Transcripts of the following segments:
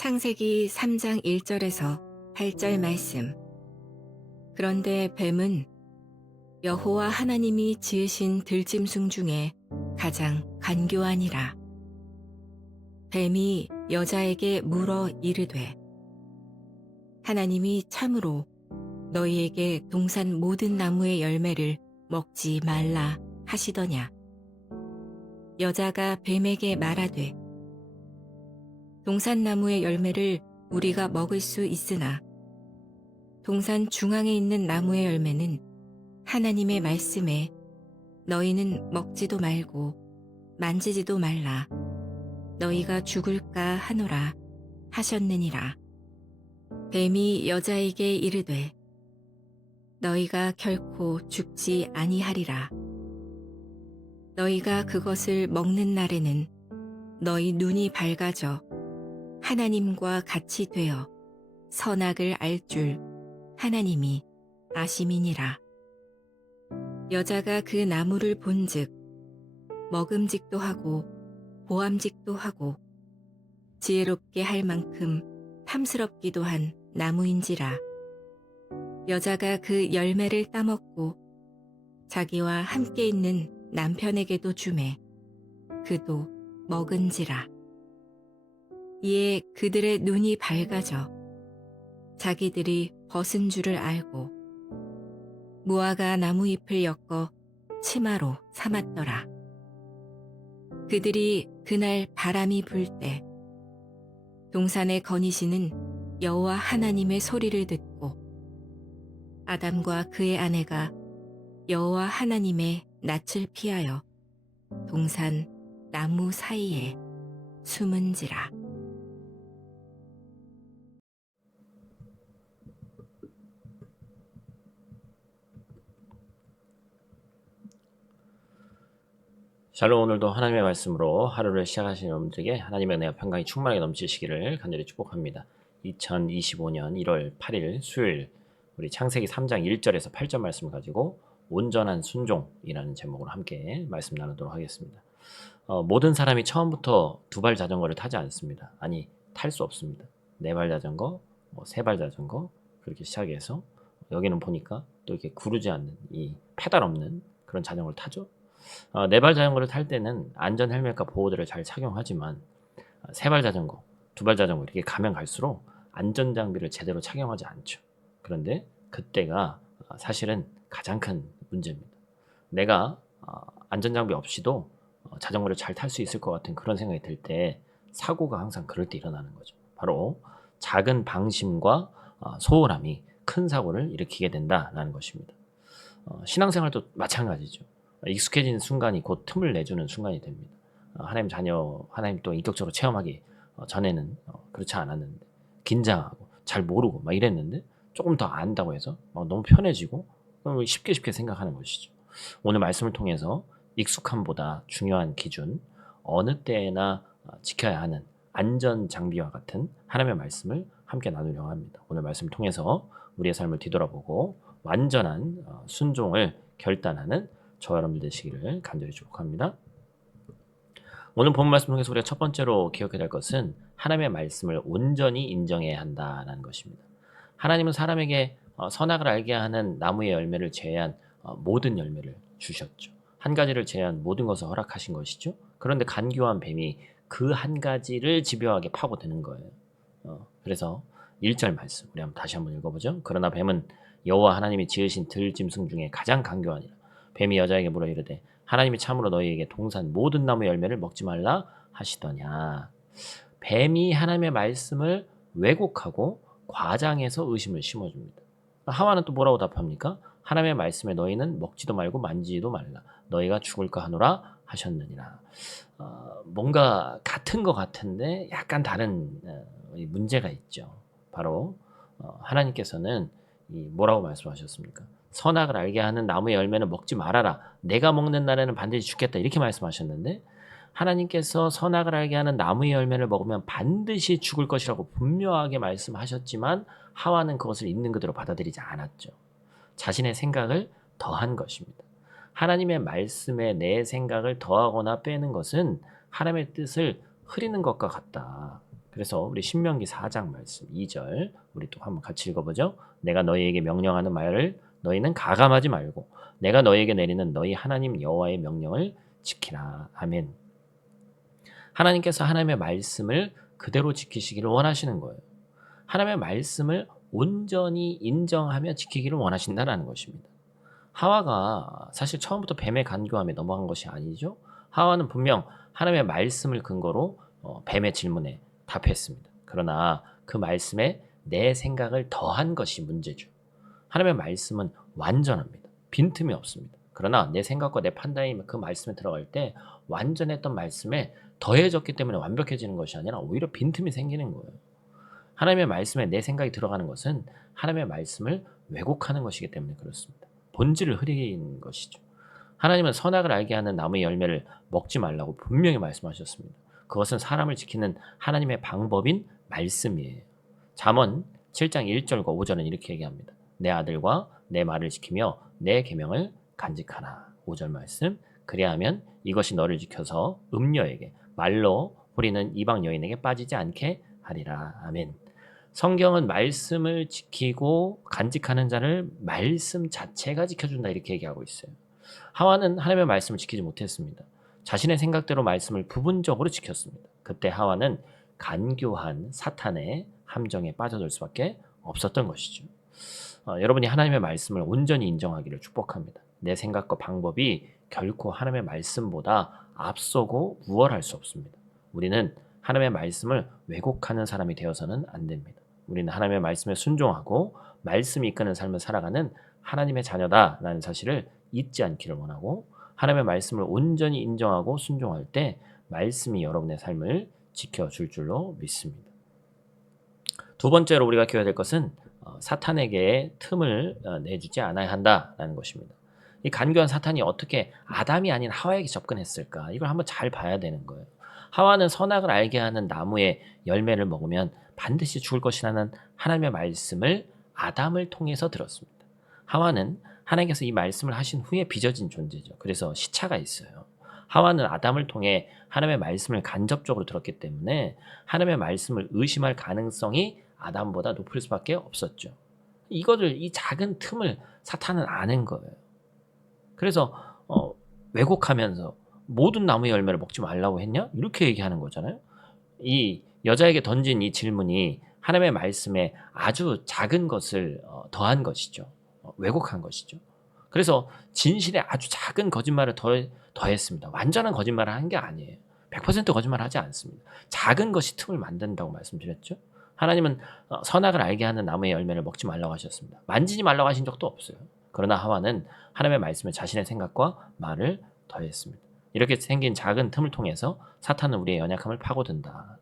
창세기 3장 1절에서 8절 말씀. 그런데 뱀은 여호와 하나님이 지으신 들짐승 중에 가장 간교하니라. 뱀이 여자에게 물어 이르되 하나님이 참으로 너희에게 동산 모든 나무의 열매를 먹지 말라 하시더냐. 여자가 뱀에게 말하되 동산 나무의 열매를 우리가 먹을 수 있으나 동산 중앙에 있는 나무의 열매는 하나님의 말씀에 너희는 먹지도 말고 만지지도 말라 너희가 죽을까 하노라 하셨느니라. 뱀이 여자에게 이르되 너희가 결코 죽지 아니하리라. 너희가 그것을 먹는 날에는 너희 눈이 밝아져 하나님과 같이 되어 선악을 알 줄 하나님이 아심이니라. 여자가 그 나무를 본즉 먹음직도 하고 보암직도 하고 지혜롭게 할 만큼 탐스럽기도 한 나무인지라. 여자가 그 열매를 따먹고 자기와 함께 있는 남편에게도 주매 그도 먹은지라. 이에 그들의 눈이 밝아져 자기들이 벗은 줄을 알고 무화과 나무 잎을 엮어 치마로 삼았더라. 그들이 그날 바람이 불 때 동산에 거니시는 여호와 하나님의 소리를 듣고 아담과 그의 아내가 여호와 하나님의 낯을 피하여 동산 나무 사이에 숨은지라. 샬롬. 오늘도 하나님의 말씀으로 하루를 시작하시는 여러분들에게 하나님의 은혜와 평강이 충만하게 넘치시기를 간절히 축복합니다. 2025년 1월 8일 수요일 우리 창세기 3장 1절에서 8절 말씀을 가지고 온전한 순종이라는 제목으로 함께 말씀 나누도록 하겠습니다. 모든 사람이 처음부터 두 발 자전거를 타지 않습니다. 아니, 탈 수 없습니다. 네 발 자전거, 세 발 자전거 그렇게 시작해서 여기는 보니까 또 이렇게 구르지 않는 이 페달 없는 그런 자전거를 타죠. 네 발 자전거를 탈 때는 안전 헬멧과 보호대를 잘 착용하지만 세 발 자전거, 두 발 자전거 이렇게 가면 갈수록 안전 장비를 제대로 착용하지 않죠. 그런데 그때가 사실은 가장 큰 문제입니다. 내가 안전 장비 없이도 자전거를 잘 탈 수 있을 것 같은 그런 생각이 들 때 사고가 항상 그럴 때 일어나는 거죠. 바로 작은 방심과 소홀함이 큰 사고를 일으키게 된다는 것입니다. 신앙생활도 마찬가지죠. 익숙해지는 순간이 곧 틈을 내주는 순간이 됩니다. 하나님 자녀, 하나님 또 인격적으로 체험하기 전에는 그렇지 않았는데 긴장하고 잘 모르고 막 이랬는데 조금 더 안다고 해서 너무 편해지고 쉽게 생각하는 것이죠. 오늘 말씀을 통해서 익숙함보다 중요한 기준, 어느 때나 지켜야 하는 안전 장비와 같은 하나님의 말씀을 함께 나누려고 합니다. 오늘 말씀을 통해서 우리의 삶을 뒤돌아보고 완전한 순종을 결단하는 저와 여러분들 되시기를 간절히 축복합니다. 오늘 본 말씀 통해서 우리가 첫 번째로 기억해야 될 것은 하나님의 말씀을 온전히 인정해야 한다는 것입니다. 하나님은 사람에게 선악을 알게 하는 나무의 열매를 제외한 모든 열매를 주셨죠. 한 가지를 제외한 모든 것을 허락하신 것이죠. 그런데 간교한 뱀이 그 한 가지를 집요하게 파고드는 거예요. 그래서 1절 말씀 우리 다시 한번 읽어보죠. 그러나 뱀은 여호와 하나님이 지으신 들짐승 중에 가장 간교하니라. 뱀이 여자에게 물어 이르되 하나님이 참으로 너희에게 동산 모든 나무 열매를 먹지 말라 하시더냐. 뱀이 하나님의 말씀을 왜곡하고 과장해서 의심을 심어줍니다. 하와는 또 뭐라고 답합니까? 하나님의 말씀에 너희는 먹지도 말고 만지지도 말라. 너희가 죽을까 하노라 하셨느니라. 뭔가 같은 것 같은데 약간 다른 문제가 있죠. 바로 하나님께서는 뭐라고 말씀하셨습니까? 선악을 알게 하는 나무의 열매는 먹지 말아라. 내가 먹는 날에는 반드시 죽겠다. 이렇게 말씀하셨는데 하나님께서 선악을 알게 하는 나무의 열매를 먹으면 반드시 죽을 것이라고 분명하게 말씀하셨지만 하와는 그것을 있는 그대로 받아들이지 않았죠. 자신의 생각을 더한 것입니다. 하나님의 말씀에 내 생각을 더하거나 빼는 것은 하나님의 뜻을 흐리는 것과 같다. 그래서 우리 신명기 4장 말씀 2절 우리 또 한번 같이 읽어보죠. 내가 너희에게 명령하는 말을 너희는 가감하지 말고 내가 너희에게 내리는 너희 하나님 여호와의 명령을 지키라. 아멘. 하나님께서 하나님의 말씀을 그대로 지키시기를 원하시는 거예요. 하나님의 말씀을 온전히 인정하며 지키기를 원하신다는 것입니다. 하와가 사실 처음부터 뱀의 간교함에 넘어간 것이 아니죠. 하와는 분명 하나님의 말씀을 근거로 뱀의 질문에 답했습니다. 그러나 그 말씀에 내 생각을 더한 것이 문제죠. 하나님의 말씀은 완전합니다. 빈틈이 없습니다. 그러나 내 생각과 내 판단이 그 말씀에 들어갈 때 완전했던 말씀에 더해졌기 때문에 완벽해지는 것이 아니라 오히려 빈틈이 생기는 거예요. 하나님의 말씀에 내 생각이 들어가는 것은 하나님의 말씀을 왜곡하는 것이기 때문에 그렇습니다. 본질을 흐리는 것이죠. 하나님은 선악을 알게 하는 나무의 열매를 먹지 말라고 분명히 말씀하셨습니다. 그것은 사람을 지키는 하나님의 방법인 말씀이에요. 잠언 7장 1절과 5절은 이렇게 얘기합니다. 내 아들과 내 말을 지키며 내 계명을 간직하라. 5절 말씀. 그리하면 이것이 너를 지켜서 음녀에게 말로 호리는 이방 여인에게 빠지지 않게 하리라. 아멘. 성경은 말씀을 지키고 간직하는 자를 말씀 자체가 지켜준다 이렇게 얘기하고 있어요. 하와는 하나님의 말씀을 지키지 못했습니다. 자신의 생각대로 말씀을 부분적으로 지켰습니다. 그때 하와는 간교한 사탄의 함정에 빠져들 수밖에 없었던 것이죠. 여러분이 하나님의 말씀을 온전히 인정하기를 축복합니다. 내 생각과 방법이 결코 하나님의 말씀보다 앞서고 우월할 수 없습니다. 우리는 하나님의 말씀을 왜곡하는 사람이 되어서는 안 됩니다. 우리는 하나님의 말씀에 순종하고 말씀이 이끄는 삶을 살아가는 하나님의 자녀다라는 사실을 잊지 않기를 원하고 하나님의 말씀을 온전히 인정하고 순종할 때 말씀이 여러분의 삶을 지켜줄 줄로 믿습니다. 두 번째로 우리가 기억해야 될 것은 사탄에게 틈을 내주지 않아야 한다라는 것입니다. 이 간교한 사탄이 어떻게 아담이 아닌 하와에게 접근했을까? 이걸 한번 잘 봐야 되는 거예요. 하와는 선악을 알게 하는 나무의 열매를 먹으면 반드시 죽을 것이라는 하나님의 말씀을 아담을 통해서 들었습니다. 하와는 하나님께서 이 말씀을 하신 후에 빚어진 존재죠. 그래서 시차가 있어요. 하와는 아담을 통해 하나님의 말씀을 간접적으로 들었기 때문에 하나님의 말씀을 의심할 가능성이 아담보다 높을 수밖에 없었죠. 이 작은 틈을 사탄은 아는 거예요. 그래서 왜곡하면서 모든 나무의 열매를 먹지 말라고 했냐? 이렇게 얘기하는 거잖아요. 이 여자에게 던진 이 질문이 하나님의 말씀에 아주 작은 것을 더한 것이죠. 왜곡한 것이죠. 그래서 진실에 아주 작은 거짓말을 더했습니다. 완전한 거짓말을 한 게 아니에요. 100% 거짓말을 하지 않습니다. 작은 것이 틈을 만든다고 말씀드렸죠. 하나님은 선악을 알게 하는 나무의 열매를 먹지 말라고 하셨습니다. 만지지 말라고 하신 적도 없어요. 그러나 하와는 하나님의 말씀에 자신의 생각과 말을 더했습니다. 이렇게 생긴 작은 틈을 통해서 사탄은 우리의 연약함을 파고든다.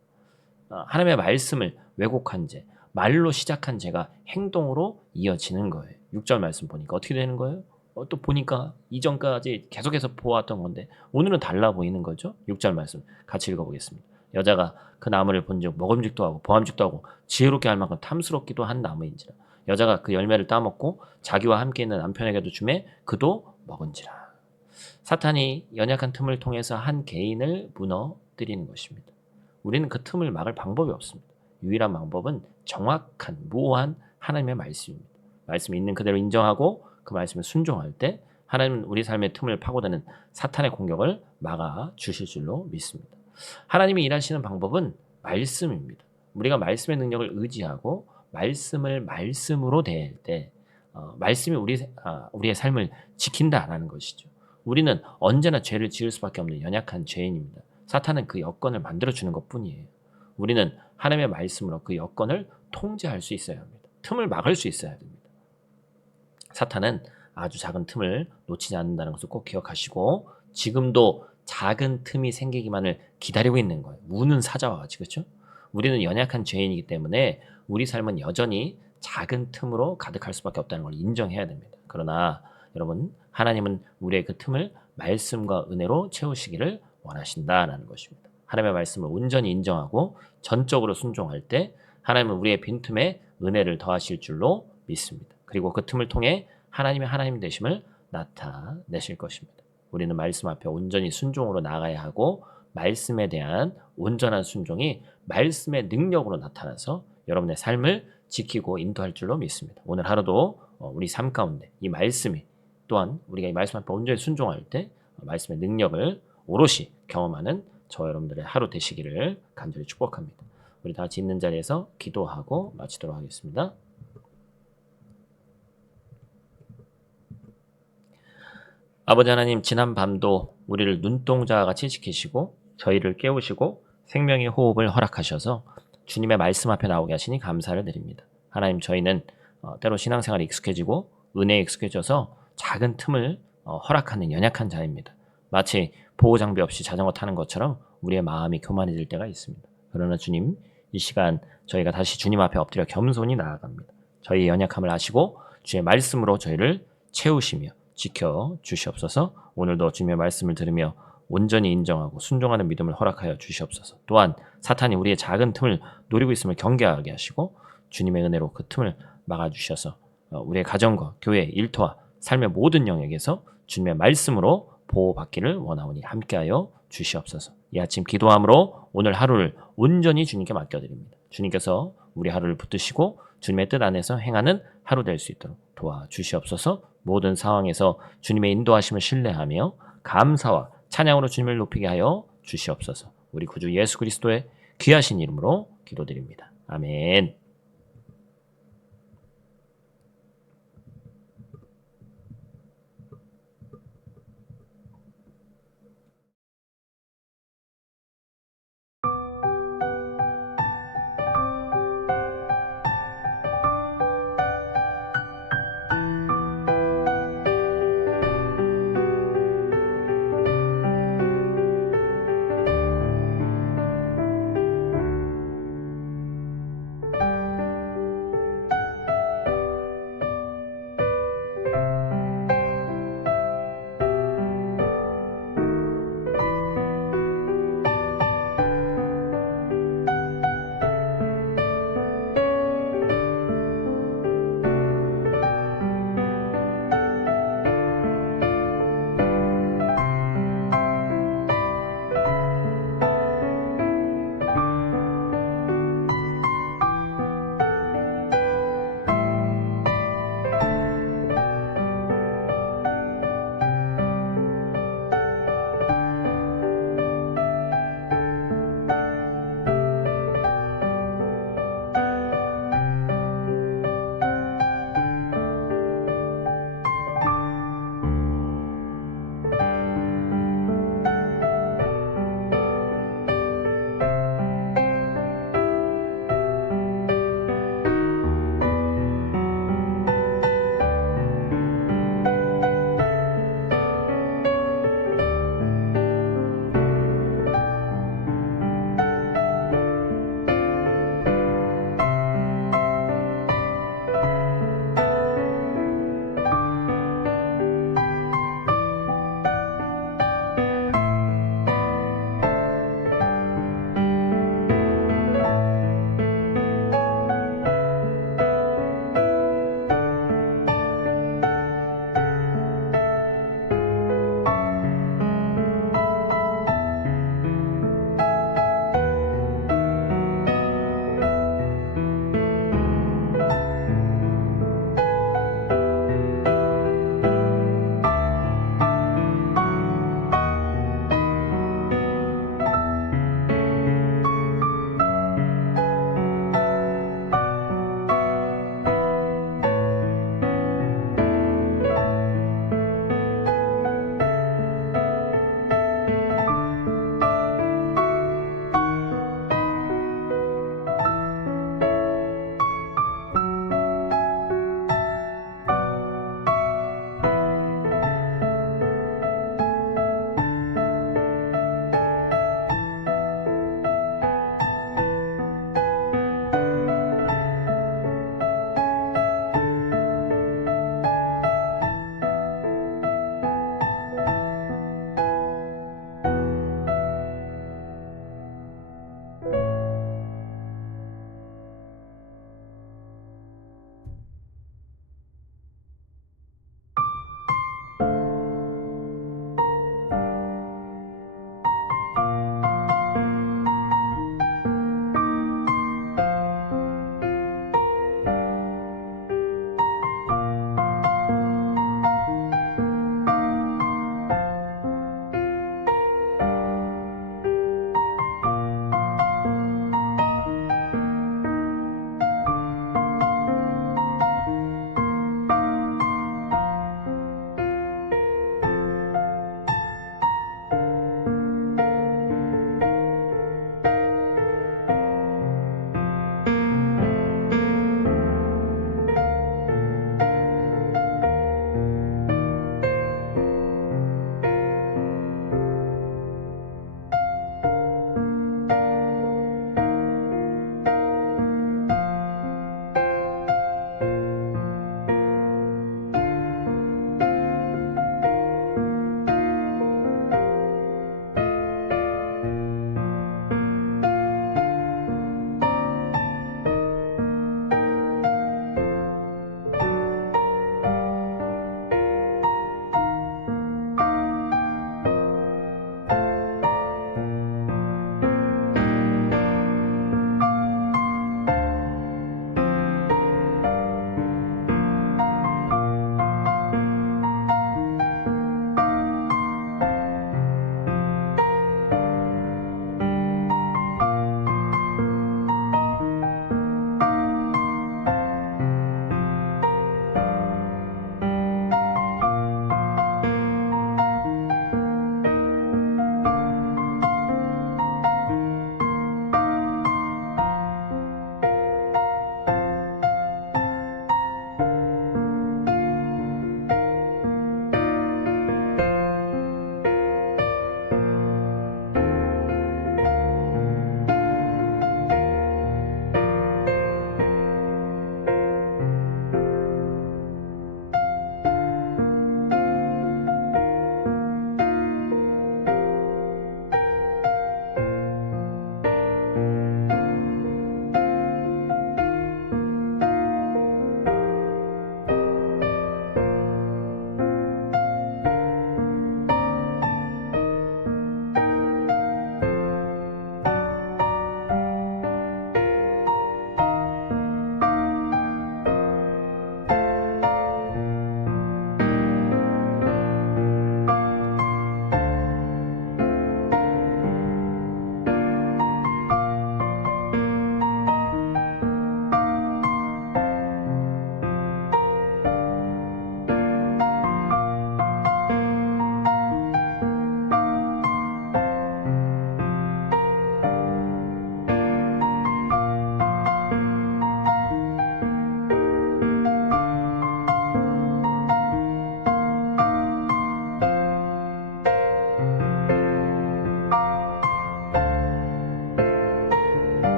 하나님의 말씀을 왜곡한 죄, 말로 시작한 죄가 행동으로 이어지는 거예요. 6절 말씀 보니까 어떻게 되는 거예요? 또 보니까 이전까지 계속해서 보았던 건데 오늘은 달라 보이는 거죠. 6절 말씀 같이 읽어보겠습니다. 여자가 그 나무를 본즉 먹음직도 하고 보암직도 하고 지혜롭게 할 만큼 탐스럽기도 한 나무인지라. 여자가 그 열매를 따먹고 자기와 함께 있는 남편에게도 주매 그도 먹은지라. 사탄이 연약한 틈을 통해서 한 개인을 무너뜨리는 것입니다. 우리는 그 틈을 막을 방법이 없습니다. 유일한 방법은 정확한 무오한 하나님의 말씀입니다. 말씀이 있는 그대로 인정하고 그 말씀에 순종할 때 하나님은 우리 삶의 틈을 파고드는 사탄의 공격을 막아 주실 줄로 믿습니다. 하나님이 일하시는 방법은 말씀입니다. 우리가 말씀의 능력을 의지하고 말씀을 말씀으로 대할 때 말씀이 우리의 삶을 지킨다라는 것이죠. 우리는 언제나 죄를 지을 수밖에 없는 연약한 죄인입니다. 사탄은 그 여건을 만들어주는 것뿐이에요. 우리는 하나님의 말씀으로 그 여건을 통제할 수 있어야 합니다. 틈을 막을 수 있어야 됩니다. 사탄은 아주 작은 틈을 놓치지 않는다는 것을 꼭 기억하시고 지금도 작은 틈이 생기기만을 기다리고 있는 거예요. 우는 사자와 같이 그렇죠? 우리는 연약한 죄인이기 때문에 우리 삶은 여전히 작은 틈으로 가득할 수밖에 없다는 걸 인정해야 됩니다. 그러나 여러분 하나님은 우리의 그 틈을 말씀과 은혜로 채우시기를 원하신다라는 것입니다. 하나님의 말씀을 온전히 인정하고 전적으로 순종할 때 하나님은 우리의 빈틈에 은혜를 더하실 줄로 믿습니다. 그리고 그 틈을 통해 하나님의 하나님 되심을 나타내실 것입니다. 우리는 말씀 앞에 온전히 순종으로 나아가야 하고 말씀에 대한 온전한 순종이 말씀의 능력으로 나타나서 여러분의 삶을 지키고 인도할 줄로 믿습니다. 오늘 하루도 우리 삶 가운데 이 말씀이 또한 우리가 이 말씀 앞에 온전히 순종할 때 말씀의 능력을 오롯이 경험하는 저 여러분들의 하루 되시기를 간절히 축복합니다. 우리 다 같이 있는 자리에서 기도하고 마치도록 하겠습니다. 아버지 하나님, 지난 밤도 우리를 눈동자와 같이 지키시고 저희를 깨우시고 생명의 호흡을 허락하셔서 주님의 말씀 앞에 나오게 하시니 감사를 드립니다. 하나님, 저희는 때로 신앙생활에 익숙해지고 은혜에 익숙해져서 작은 틈을 허락하는 연약한 자입니다. 마치 보호장비 없이 자전거 타는 것처럼 우리의 마음이 교만해질 때가 있습니다. 그러나 주님, 이 시간 저희가 다시 주님 앞에 엎드려 겸손히 나아갑니다. 저희의 연약함을 아시고 주의 말씀으로 저희를 채우시며 지켜 주시옵소서. 오늘도 주님의 말씀을 들으며 온전히 인정하고 순종하는 믿음을 허락하여 주시옵소서. 또한 사탄이 우리의 작은 틈을 노리고 있음을 경계하게 하시고 주님의 은혜로 그 틈을 막아주셔서 우리의 가정과 교회, 일터와 삶의 모든 영역에서 주님의 말씀으로 보호받기를 원하오니 함께하여 주시옵소서. 이 아침 기도함으로 오늘 하루를 온전히 주님께 맡겨드립니다. 주님께서 우리 하루를 붙드시고 주님의 뜻 안에서 행하는 하루 될 수 있도록 도와주시옵소서. 모든 상황에서 주님의 인도하심을 신뢰하며 감사와 찬양으로 주님을 높이게 하여 주시옵소서. 우리 구주 예수 그리스도의 귀하신 이름으로 기도드립니다. 아멘.